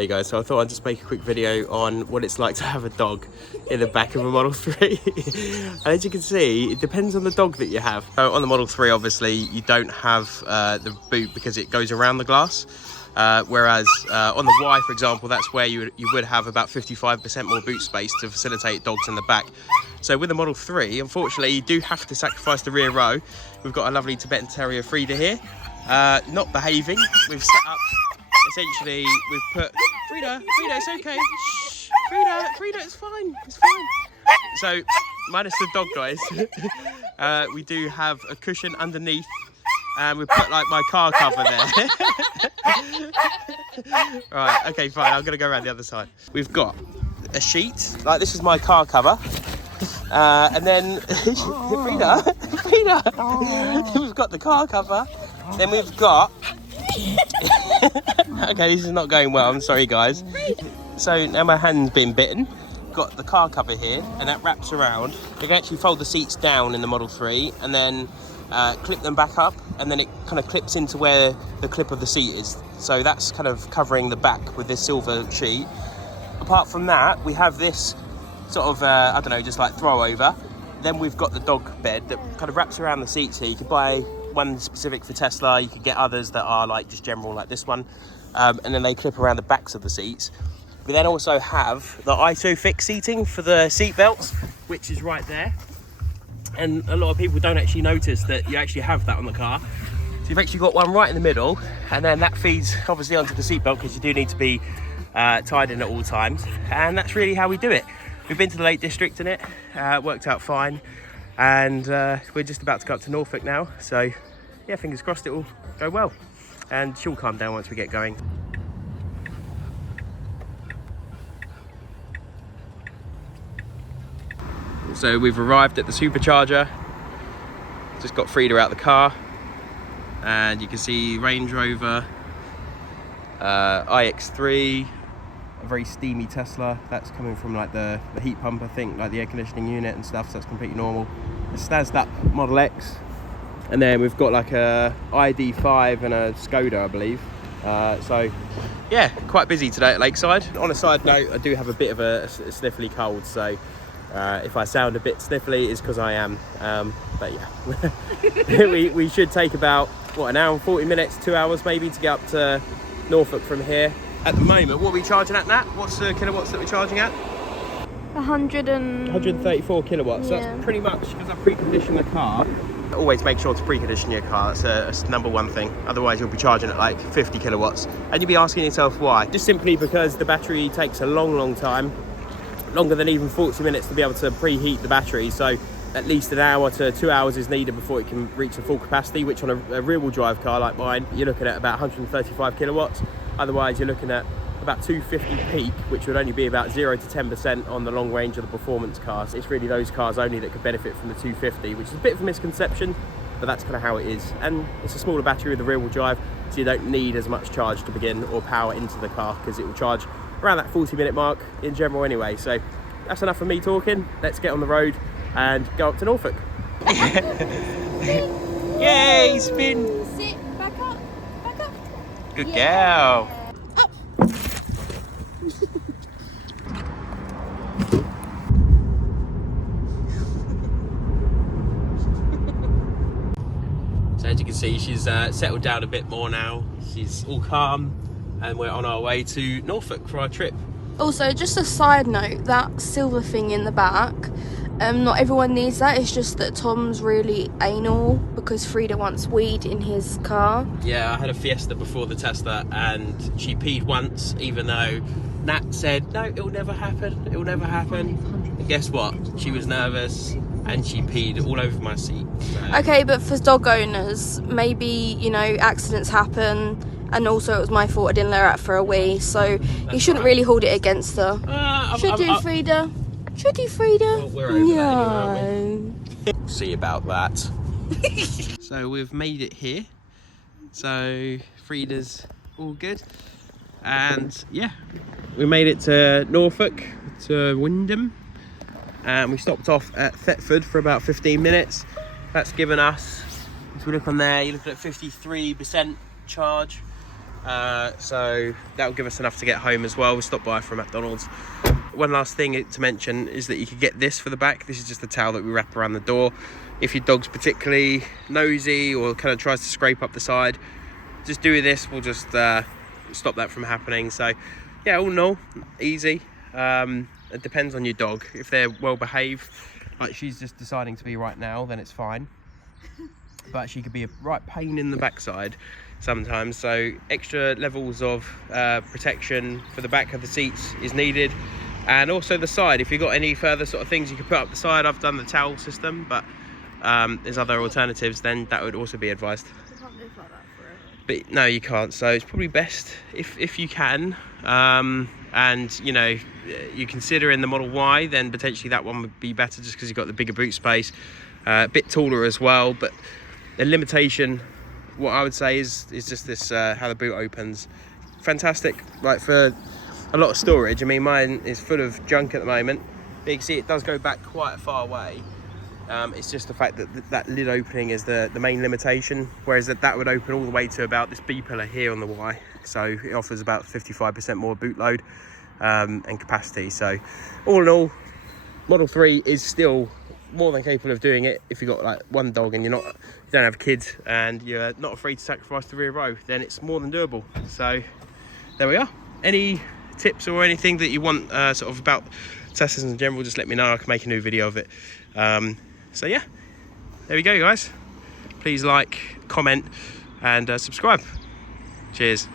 There you go. So I thought I'd just make a quick video on what it's like to have a dog in the back of a Model 3. And as you can see, it depends on the dog that you have. So on the Model 3, obviously, you don't have the boot because it goes around the glass. Whereas on the Y, for example, that's where you would have about 55% more boot space to facilitate dogs in the back. So with the Model 3, unfortunately, you do have to sacrifice the rear row. We've got a lovely Tibetan Terrier Frida here, not behaving. We've set up, essentially, we've put, Frida, it's okay. Shh, Frida, it's fine, it's fine. So, minus the dog noise, we do have a cushion underneath. And we put like my car cover there. Right, okay, fine. I'm gonna go around the other side. We've got a sheet, like this is my car cover. And then Frida. We've got the car cover. Then we've got okay, this is not going well, I'm sorry guys. So now my hand's been bitten. Got the car cover here, and that wraps around. You can actually fold the seats down in the Model 3 and then clip them back up, and then it kind of clips into where the clip of the seat is. So that's kind of covering the back with this silver sheet. Apart from that, we have this sort of, I don't know, just like throw over. Then we've got the dog bed that kind of wraps around the seats here. You could buy one specific for Tesla, you could get others that are like just general like this one. And then they clip around the backs of the seats. We then also have the ISOFIX seating for the seat belts, which is right there. And a lot of people don't actually notice that you actually have that on the car. So you've actually got one right in the middle, and then that feeds obviously onto the seatbelt because you do need to be tied in at all times. And that's really how we do it. We've been to the Lake District in it, worked out fine. And we're just about to go up to Norfolk now. So yeah, fingers crossed it will go well. And she'll calm down once we get going. So we've arrived at the supercharger, just got Frida out the car, and you can see Range Rover, iX3, a very steamy Tesla. That's coming from like the heat pump, I think, like the air conditioning unit and stuff, so that's completely normal. A Stazzed up Model X, and then we've got like a ID5 and a Skoda, I believe. So yeah, quite busy today at Lakeside. On a side note, I do have a bit of a sniffly cold, so if I sound a bit sniffly, it's because I am. But yeah, we should take about, what, an hour and 40 minutes, 2 hours maybe, to get up to Norfolk from here. At the moment, what are we charging at, Nat? What's the kilowatts that we're charging at? 134 kilowatts. Yeah. So that's pretty much, because I preconditioned the car. Always make sure to precondition your car. That's number one thing. Otherwise, you'll be charging at like 50 kilowatts. And you'll be asking yourself why. Just simply because the battery takes a long time. Longer than even 40 minutes to be able to preheat the battery, so at least an hour to 2 hours is needed before it can reach the full capacity, which on a rear-wheel drive car like mine, you're looking at about 135 kilowatts. Otherwise, you're looking at about 250 peak, which would only be about 0 to 10% on the long range of the performance cars. It's really those cars only that could benefit from the 250, which is a bit of a misconception, but that's kind of how it is. And it's a smaller battery with the rear-wheel drive, so you don't need as much charge to begin or power into the car, because it will charge around that 40-minute mark in general anyway. So that's enough of me talking. Let's get on the road and go up to Norfolk. Yay, spin! Sit, back up. Good girl. Up. So as you can see, she's settled down a bit more now. She's all calm, and we're on our way to Norfolk for our trip. Also, just a side note, that silver thing in the back, not everyone needs that. It's just that Tom's really anal because Frida wants weed in his car. Yeah, I had a Fiesta before the Tesla, and she peed once, even though Nat said, no, it'll never happen, And guess what? She was nervous, and she peed all over my seat. So. Okay, but for dog owners, maybe, you know, accidents happen. And also, it was my fault I didn't let her out for a wee, so you shouldn't really hold it against her. Should you, Frida? Should you, Frida? Well, we're over that anyway, aren't we? See about that. So we've made it here. So Frida's all good. And yeah, we made it to Norfolk, to Windham. And we stopped off at Thetford for about 15 minutes. That's given us, if we look on there, you're looking at 53% charge. So that'll give us enough to get home as well. We stopped by for McDonald's. One last thing to mention is that you could get this for the back. This is just the towel that we wrap around the door. If your dog's particularly nosy or kind of tries to scrape up the side, just doing this will just stop that from happening. So yeah, all in all, easy. It depends on your dog. If they're well behaved, like she's just deciding to be right now, then it's fine. But she could be a right pain in the backside sometimes, so extra levels of protection for the back of the seats is needed. And also the side, if you've got any further sort of things you can put up the side. I've done the towel system, but there's other alternatives, then that would also be advised. You can't live like that forever. But no, you can't, so it's probably best if you can, and you know, you consider in the Model Y, then potentially that one would be better just because you've got the bigger boot space, a bit taller as well. But the limitation, what I would say is just this, how the boot opens. Fantastic, like for a lot of storage. I mean, mine is full of junk at the moment, but you can see it does go back quite far away. It's just the fact that that lid opening is the main limitation, whereas that would open all the way to about this B pillar here on the Y. So it offers about 55% more boot load and capacity. So all in all, Model 3 is still more than capable of doing it. If you've got like one dog and you don't have kids and you're not afraid to sacrifice the rear row, then it's more than doable. So there we are. Any tips or anything that you want sort of about Teslas in general, just let me know. I can make a new video of it. So yeah, there we go, guys. Please like, comment and subscribe. Cheers.